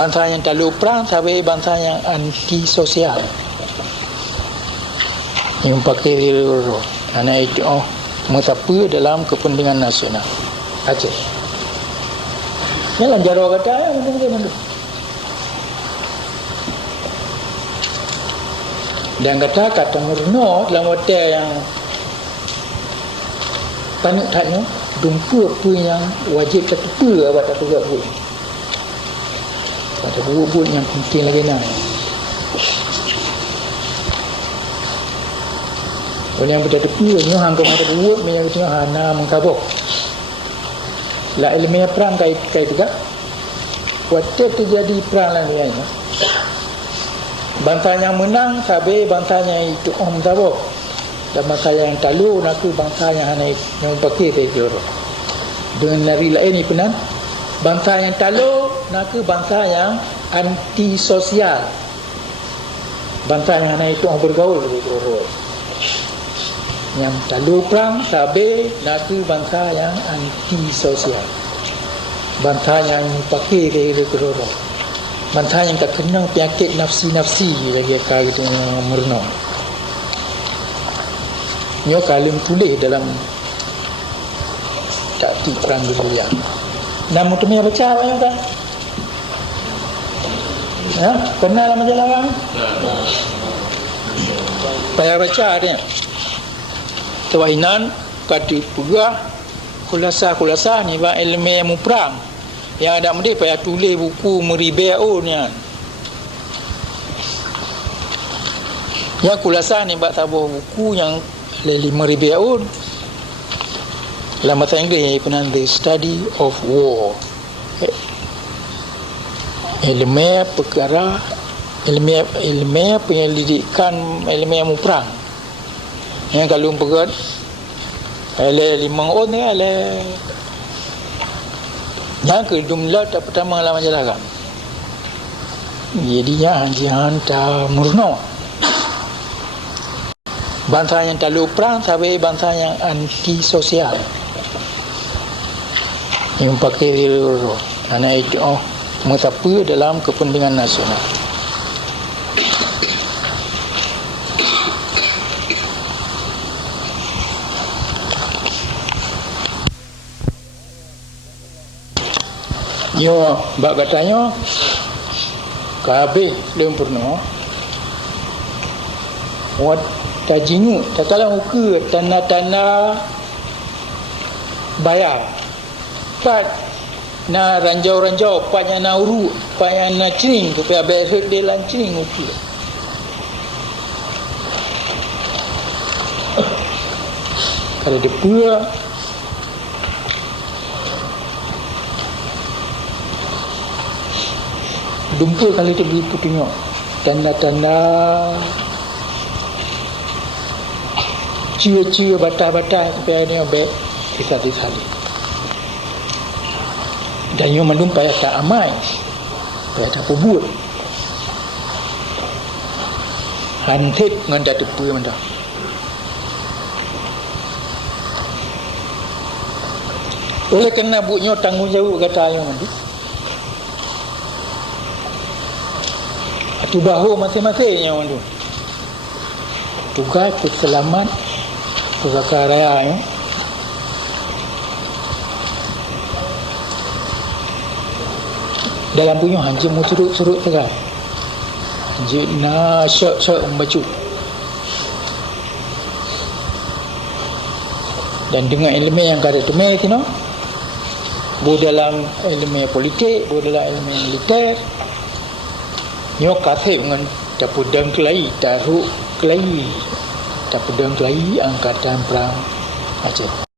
bangsa yang tak lalu perang sampai bangsa yang anti sosial, yang pakai hero anak itu mengapa dalam kepentingan nasional. Aceh jalan jaro kata ya mungkin dan kata Murno dalam hotel yang panik taknya dumpa pun yang wajib tertutup awak tak buat pun tak buat yang penting lagi nak oleh yang bertepi ni hang kau ada buat yang tengah hana mengkabok la ilmiah perang kait juga waktu terjadi perang lain bangsa yang menang sabe bangsanya itu mengkabok dan bangsa yang talu naku bangsa yang hana yang pakai itu dengan nari lain ni penan bangsa yang talu naku bangsa yang anti sosial, bangsa yang hana itu bergaul begitu yang talu perang sabe naku bangsa yang anti sosial, bangsa yang pakai begitu bangsa yang tak kenal penyakit nafsi lagi kata Murno. Nyo kalim tulis dalam taktik perang dunia. Nama tu punya baca apa yang tak? Ya, kenal majalah orang? Payah baca dia. Tawainan kati pegah kulasa ni ba ilmu mu perang. Yang ada mesti payah tulis buku meribeun ni. Ya kulasa ni ba tabuh buku yang 5,000 tahun dalam bahasa Inggeris pernah The Study of War, ilmu perkara ilmu penyelidikan ilmu perang yang kalau pegat ale 5 tahun ni ale yang ke jumlah tak pertama dalam majalah kan jadinya hanjian tak Murno. Bangsa yang tak lalu perang sampai bangsa yang anti sosial, yang pakai hero anak itu mengapa dalam kepentingan nasional. Yo bak katanya kabeh lempurno wat tajingu tatalah muka tanah bayar pat na ranjau pat yang na uru pat yang na cering supaya berhut dia lancering muka kalau dia pura dumpa kali dia beli putunya tanda-tanda cia-cia batah-batah supaya dia bisa disalih dan yang melum payah tak amai payah tak pebut hantit dengan dah tepu mendah oleh kena buatnya tanggungjawab kata yang nanti itu bahu masing-masing yang nanti tugas keselamat pusaka raya dalam punya hanjir mu surut tegal hanjir na syok membaca dan dengan ilmu yang kada tu mai tino bu dalam ilmu politik bu dalam ilmu militer nyo kasih dengan tapudang kelai taruh kelai tak pedang kelai angkatan perang Aceh.